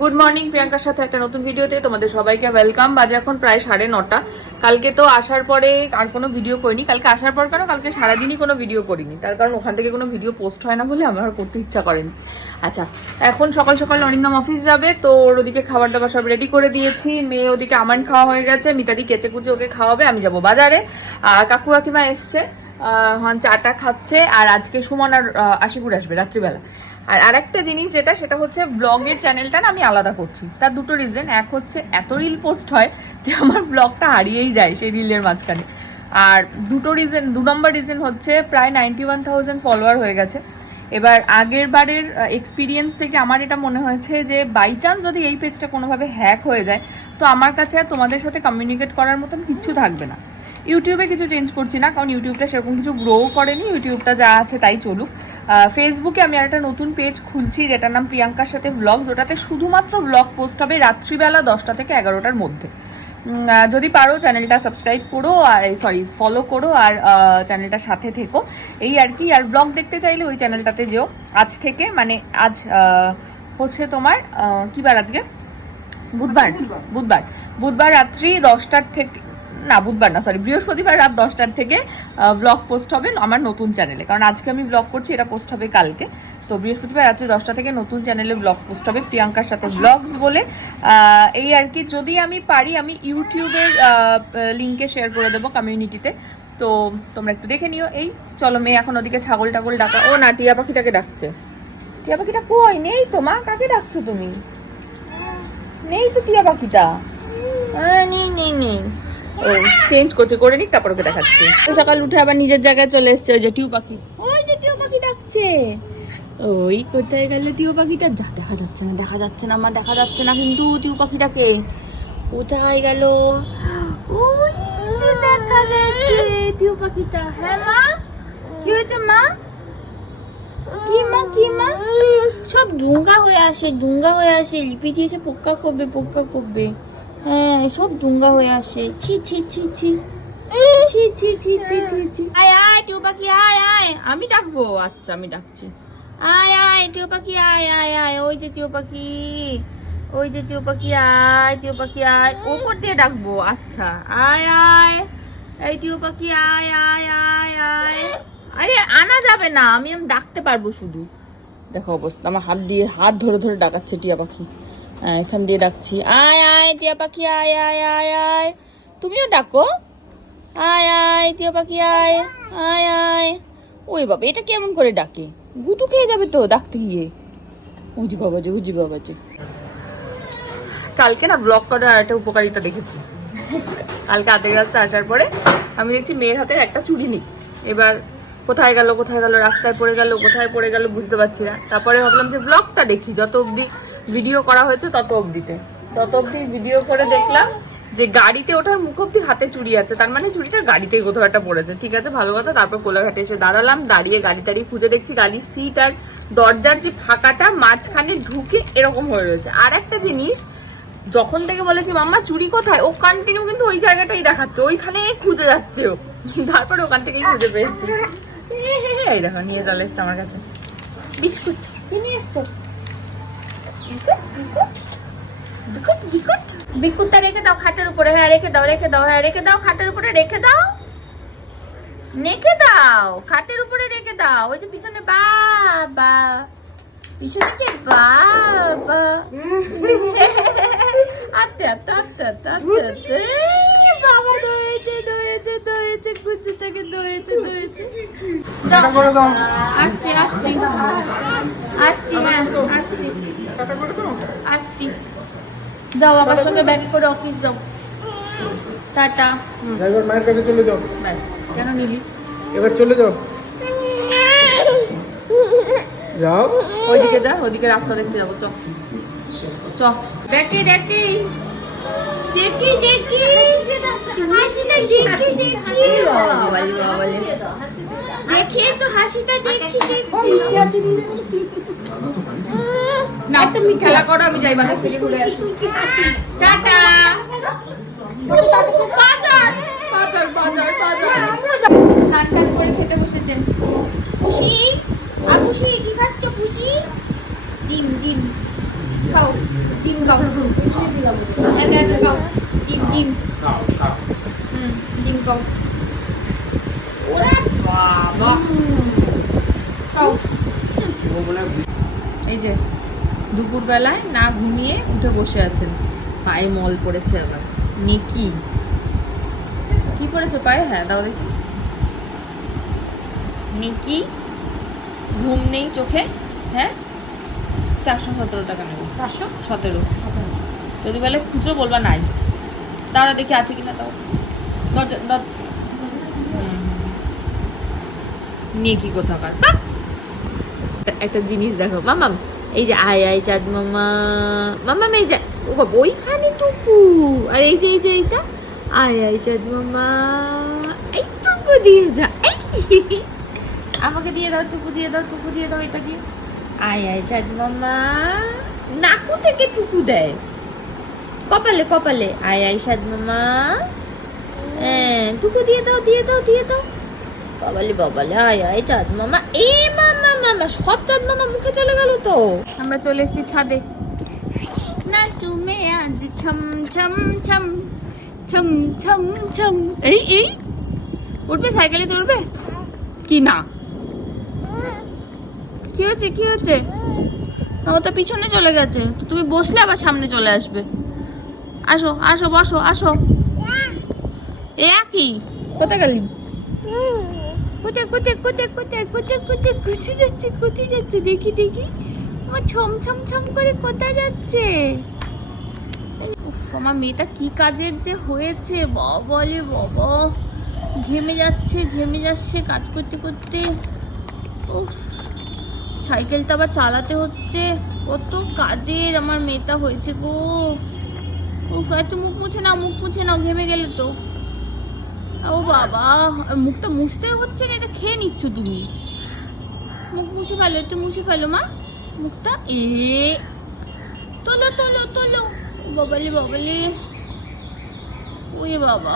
Good morning, প্রিয়াঙ্কার সাথে একটা নতুন ভিডিওতে তোমাদের সবাইকে ওয়েলকাম। বাজে এখন প্রায় 9:30। কালকে তো আসার পরে আর কোনো ভিডিও করিনি। কালকে আসার পর কেন, কালকে সারাদিনই কোনো ভিডিও করিনি, তার কারণ ওখান থেকে কোনো ভিডিও পোস্ট হয় না বলে আমার করতে ইচ্ছা করেনি। আচ্ছা, এখন সকাল সকাল অরিন্দম অফিস যাবে, তো ওর ওদিকে খাবার দাবার সব রেডি করে দিয়েছি। মেয়ে ওদিকে আমন্ড খাওয়া হয়ে গেছে, মিতাদি কেচে কুচে ওকে খাওয়াবে, আমি যাবো বাজারে। আর কাকু কাকিমা এসছে, চাটা খাচ্ছে। আর আজকে সুমন আর আশিকুর আসবে রাত্রিবেলা। আর আরেকটা জিনিস সেটা হচ্ছে ব্লগের চ্যানেলটা না আমি আলাদা করছি। তার দুটো রিজন। এক হচ্ছে এত রিল পোস্ট হয় যে আমার ব্লগটা হারিয়েই যায় সেই রিলের মাঝখানে। আর দু নম্বর রিজন হচ্ছে প্রায় 91,000 ফলোয়ার হয়ে গেছে। এবার আগের বারের এক্সপিরিয়েন্স থেকে আমার এটা মনে হয়েছে যে বাই চান্স যদি এই পেজটা কোনোভাবে হ্যাক হয়ে যায়, তো আমার কাছে আর তোমাদের সাথে কমিউনিকেট করার মতন কিচ্ছু থাকবে না। ইউটিউবে কিছু চেঞ্জ করছি না, কারণ ইউটিউবটা সেরকম কিছু গ্রোও করেনি, ইউটিউবটা যা আছে তাই চলুক। ফেসবুকে আমি আর একটা নতুন পেজ খুলছি যেটার নাম প্রিয়াঙ্কার সাথে ব্লগস। ওটাতে শুধুমাত্র ব্লগ পোস্ট হবে রাত্রিবেলা 10টা থেকে 11টার মধ্যে। যদি পারো চ্যানেলটা সাবস্ক্রাইব করো, আর ফলো করো, আর চ্যানেলটার সাথে থেকো, এই আর কি। আর ব্লগ দেখতে চাইলে ওই চ্যানেলটাতে যেও। আজ থেকে মানে আজ হচ্ছে তোমার কি বার আজকে, বুধবার রাত্রি 10টার থেকে, না বুধবার না, বৃহস্পতিবার রাত 10টার থেকে ব্লগ পোস্ট হবে আমার নতুন চ্যানেলে। কারণ আজকে আমি ব্লগ করছি, এটা পোস্ট হবে কালকে। তো বৃহস্পতিবার রাত্রি 10টা থেকে নতুন চ্যানেলে ব্লগ পোস্ট হবে প্রিয়াঙ্কার সাথে ব্লগস বলে। এই আর কি। যদি আমি পারি আমি ইউটিউবের লিঙ্কে শেয়ার করে দেবো কমিউনিটিতে, তো তোমরা একটু দেখে নিও। এই চলো, মেয়ে এখন ওদিকে ছাগল টাগল ডাকা, ও না টিয়া পাখিটাকে ডাকছে। টিয়া পাখিটা কই? নেই তো মা, কাকে ডাকছো তুমি? নেই তো টিয়া পাখিটা, নেই। ও চেঞ্জ করছে, করে নিক তারপর ওকে দেখাচ্ছি। সকাল উঠে আবার নিজের জায়গায় চলে এসছে। ওই যে টিউ পাখি, ওই যে টিউ পাখি ডাকছে। ওই কোথায় গেল টিউ পাখিটা? যা দেখা যাচ্ছে না আমার, দেখা যাচ্ছে না কিন্তু টিউ পাখিটাকে। কোথায় গেল? ওই যে দেখা যাচ্ছে টিউ পাখিটা। হ্যাঁ মা, কি হয়েছে মা? কি মা? সব ডুঙ্গা হয়ে আসে, লিপি দিয়েছে পোক্কা করবে। হ্যাঁ, সব ডুঙ্গা হয়ে আসে। ছি। আয় টিউ পাখি, আয়। আমি ডাকবো? আচ্ছা আমি ডাকছি। আয় টিউ পাখি, আয়। ওই যে টিউ পাখি, আয়। ওপর দিয়ে ডাকবো? আচ্ছা আয়। এই টিউ পাখি, আয়। আরে আনা যাবে না, আমি ডাকতে পারবো শুধু। দেখো অবস্থা, আমার হাত ধরে ডাকাচ্ছে টিয়া পাখি। এখান দিয়ে ডাকছি, আয় টিয়া পাখি, আয়। তুমিও ডাকো, আয় টিয়া পাখি, আয়। ওই বাবা, এটা কেমন করে ডাকে? গুটু খেয়ে যাবে তো ডাকতে গিয়ে। উজি বাবাজি। কালকে না ব্লগ করার একটা উপকারিতা দেখেছি। কালকে হাতের রাস্তা আসার পরে আমি দেখছি মেয়ের হাতের একটা চুড়ি নেই। এবার কোথায় গেল, রাস্তায় পড়ে গেল, কোথায় পড়ে গেল বুঝতে পারছি না। তারপরে ভাবলাম যে ব্লগটা দেখি, যত অবধি ভিডিও করা হয়েছে তত অবধি ভিডিও করে দেখলাম যে গাড়িতে ওঠার মুখ অবধি হাতে চুড়ি আছে। তার মানে চুড়িটা গাড়িতেই কোথাও একটা পড়েছে। ঠিক আছে, ভালো কথা। তারপর কোলাঘাটে এসে দাঁড়ালাম, দাঁড়িয়ে গাড়ি খুঁজে দেখছি গাড়ির সিট আর দরজার যে ফাঁকাটা মাঝখানে ঢুকে এরকম হয়ে রয়েছে। আর একটা জিনিস, যখন থেকে বলেছি মাম্মা চুড়ি কোথায়, ও কন্টিনিউ কিন্তু ওই জায়গাটাই দেখাচ্ছে, ওইখানে খুঁজে যাচ্ছে ও। তারপরে ওখান থেকেই খুঁজে পেয়েছি। এই দেখো নিয়ে চলে এসছে আমার কাছে বিস্কুট। কি নিয়ে এসছো? বিস্কুটটা রেখে দাও খাটের উপরে। হ্যাঁ রেখে দাও খাটের উপরে, রেখে দাও খাটের উপরে রেখে দাও। ওই যে পিছনে বাবা, পিছনে কে বাবা। আস্তে বাবা দৌড়েছে কুচুটাকে দৌড়েছে। আসছি। যাও বাবার সঙ্গে ব্যাগে করে অফিস যাও। টাটা। ড্রাইভার মায়ের কাছে চলে যাও। ব্যাস, কেন নিলি? এবার চলে যাও। ওইদিকে যা, ওইদিকে রাস্তা দেখতে যাবো। চ দেখি দেখি তো হাসিটা দেখি। না তুমি খেলা করো, আমি যাই বাজার থেকে ঘুরে আসি। টাটা। স্নান করে খেতে বসেছেন। খুশি কি খাচ্ছ? খুশি ডিম খাও ডিম খাও খাও ডিম ডিম ডিম খাও ওরে বাবা খাও এই যে দুপুরবেলায় না ঘুমিয়ে উঠে বসে আছেন পায়ে মল পড়েছে আবার নেকি কি পড়েছে পায়ে হ্যাঁ দাও দেখি নেকি ঘুম নেই চোখে হ্যাঁ 417 টাকা নেব 417 যদি বলে খুচরো বলবা নাই তাহলে দেখি আছে কিনা তাও নিয়ে কি কোথাকার একটা জিনিস দেখো মামাম এই যে আয় আয় চাঁদ মামা মামাম এই যে ও বাবা ওইখানে টুকু আর এই যে এইটা আয় আয় চাঁদ মামা এই টুকু দিয়ে যা আমাকে দিয়ে দাও টুকু দিয়ে দাও এটা কি আয় আয় চাঁদ মামা নাকু থেকে টুকু দেয় কপালে আয় আয় চাঁদ মামা টুকু দিয়ে দাও বাবালে আয় আয় চাঁদ মামা মামা সব চাঁদ মামা মুখে চলে গেল তো আমরা চলে এসেছি ছাদে নাচু মে আজ ছম ছম ছম ছম ছম ছম এই উঠবে সাইকেলে চড়বে কি না কি হচ্ছে ও তো পিছনে চলে গেছে তো তুমি বসলে আবার সামনে চলে আসবে আসো বসো এ কি কোথায় গেলি কোথায় যাচ্ছে দেখি ও ছম করে কোথায় যাচ্ছে আমার মেয়েটা কি কাজের যে হয়েছে বলে বাবা ঘেমে যাচ্ছে কাজ করতে উফ সাইকেলটা আবার চালাতে হচ্ছে কত কাজের আমার মেয়েটা হয়েছে গো উফ একটু মুখ মুছে নাও ঘেমে গেলে তো ও বাবা মুখটা মুছতে হচ্ছে না এটা খেয়ে নিচ্ছ তুমি মুখ মুছে ফেলো মা মুখটা তোলো বাবালে ওই বাবা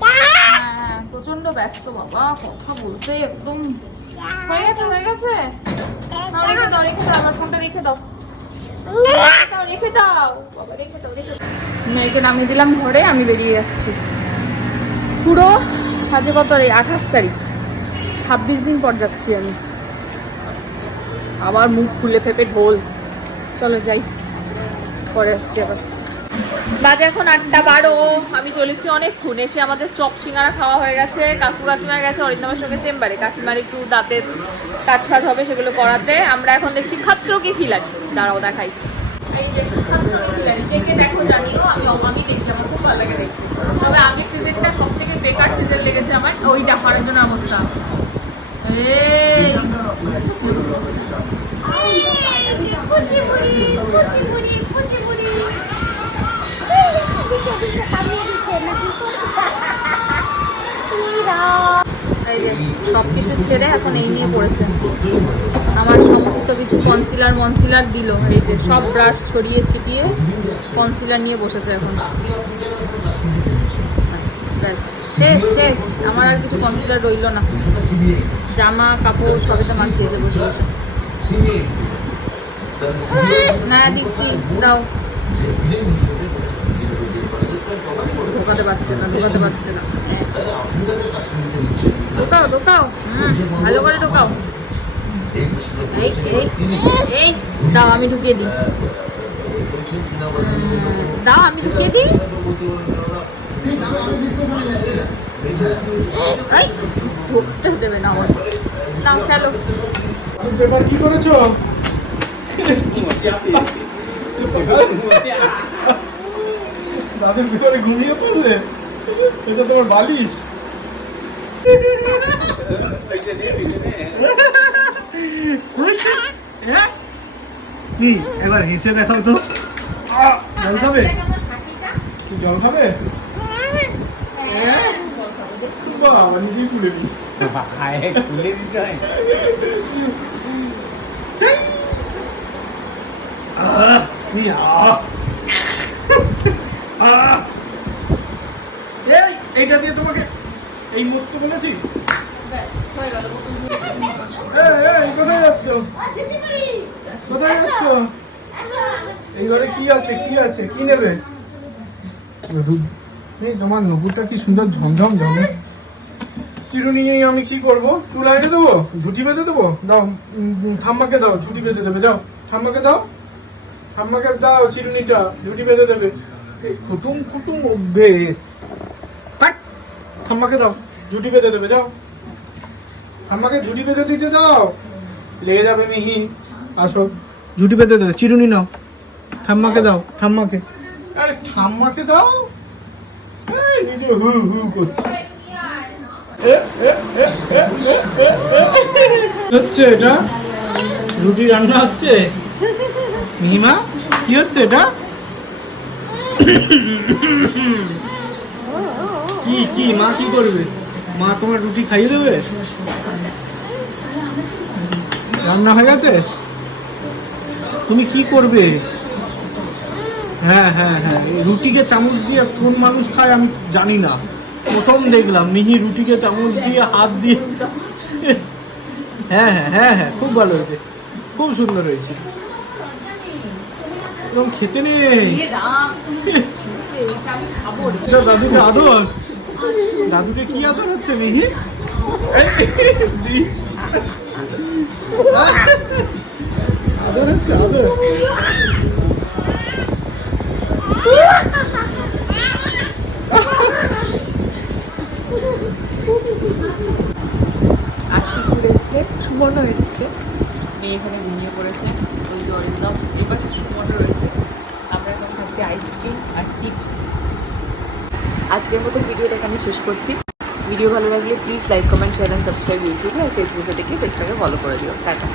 হ্যাঁ প্রচন্ড ব্যস্ত বাবা কথা বলতে একদম হয়ে গেছে রেখে দাও আমার ফোনটা রেখে দাও বাবা রেখে দাও মেয়েকে নামিয়ে দিলাম ঘরে আমি বেরিয়ে যাচ্ছি পুরো আজকে কত 28 তারিখ 26 দিন পর যাচ্ছি আমি আবার মুখ খুলে ফেপে ঢোল চলো যাই পরে আসছি আবার বাজে এখন 8:12 আমি চলেছি অনেকক্ষণ এসে আমাদের চপ সিঙ্গারা খাওয়া হয়ে গেছে কাকিমা গেছে অরিন্দমের সঙ্গে চেম্বারে কাকিমার একটু দাঁতের কাজ ফাজ হবে সেগুলো করাতে আমরা এখন দেখছি খাত্র কি খিলাড়ি দাঁড়াও দেখাই এই যে খাত্র কি খিলাড়ি কে দেখো জানিও আমি দেখি আমার খুব ভালো লাগে দেখতে তবে আগের সিজনটা সব থেকে বেকার সিজন লেগেছে আমার ওইটা করার জন্য অবস্থা সবকিছু ছেড়ে এখন এই নিয়ে পড়েছে আমার সমস্ত কিছু কনসিলার দিল এই যে সব ব্রাশ ছড়িয়ে ছিটিয়ে কনসিলার নিয়ে বসেছে এখন ব্যাস শেষ আমার আর কিছু কনসিলার রইলো না জামা কাপড় সবেতে মাখিয়েছে বসে না দিচ্ছি দাও ঢোকাতে পারছে না ঢোকাও ভালো করে ঢোকাও এই দাও আমি ঢুকিয়ে দিই ঢুকতে দেবে না আমার নাও খেলো পেপার কি করেছো দাদুর ভিতরে ঘুমিয়ে পড়লে এটা তোমার বালিশ এবার হেসে দেখাও তো জল খাবে জল খাবে আমার নিজেই খুলে দিস খুলে দিতে হয় এইটা দিয়ে তোমাকে এই মস্ত বলেছি কোথায় যাচ্ছ এই ঘরে কি আছে কি আছে কি নেবে? এই তোমার নুপুরটা কি সুন্দর ঝমঝম ঝমে। চিরুনি নিয়ে আমি কি করব? চুল আইনে দেবো? ঝুটি বেঁধে দেবো? দাও ঠাম্মাকে দাও, ঝুটি বেঁধে দেবে। যাও ঠাম্মাকে দাও, ঠাম্মাকে দাও চিরুনিটা, ঝুটি বেঁধে দেবে। এই কুটুম কুটুম উঠবে। ঠাম্মাকে দাও, ঝুটি বেঁধে দেবে। যাও ঠাম্মাকে ঝুটি বেঁধে দিতে দাও, লেগে যাবে মিহি। আসো ঝুটি বেঁধে দেবে, চিরুনি নাও, ঠাম্মাকে দাও, ঠাম্মাকে। আরে ঠাম্মাকে দাও। এই নিজে হু হু করছে। হচ্ছে এটা রুটি রান্না হচ্ছে। মিহিমা কি হচ্ছে এটা? কি কি মা কি করবে? মা তোমার রুটি খাইয়ে দেবে? রান্না হয়ে গেছে? তুমি কি করবে? হ্যাঁ হ্যাঁ হ্যাঁ, রুটিকে চামচ দিয়ে কোন মানুষ খায় আমি জানি না, প্রথম দেখলাম মিহি রুটিকে চামচ দিয়ে হাত দিয়ে। হ্যাঁ হ্যাঁ হ্যাঁ হ্যাঁ, খুব ভালো হয়েছে, খুব সুন্দর হয়েছে। এবং খেতে নেই এটা দাদুকে আদর। দাদুকে কি আদর হচ্ছে মিহি? আদর হচ্ছে আদর। আশিকুর এসছে, সুবর্ণ এসছে, মেয়ে এখানে ঘুমিয়ে পড়েছে, ওই যে অরিন্দম, এই পাশে সুবর্ণ রয়েছে। আমরা এখন খাচ্ছি আইসক্রিম আর চিপস। আজকের মতো ভিডিওটা এখানে শেষ করছি। ভিডিও ভালো লাগলে please like comment share and subscribe ইউটিউবে, আর ফেসবুকে দেখে পেজটাকে ফলো করে দিও। টাটা।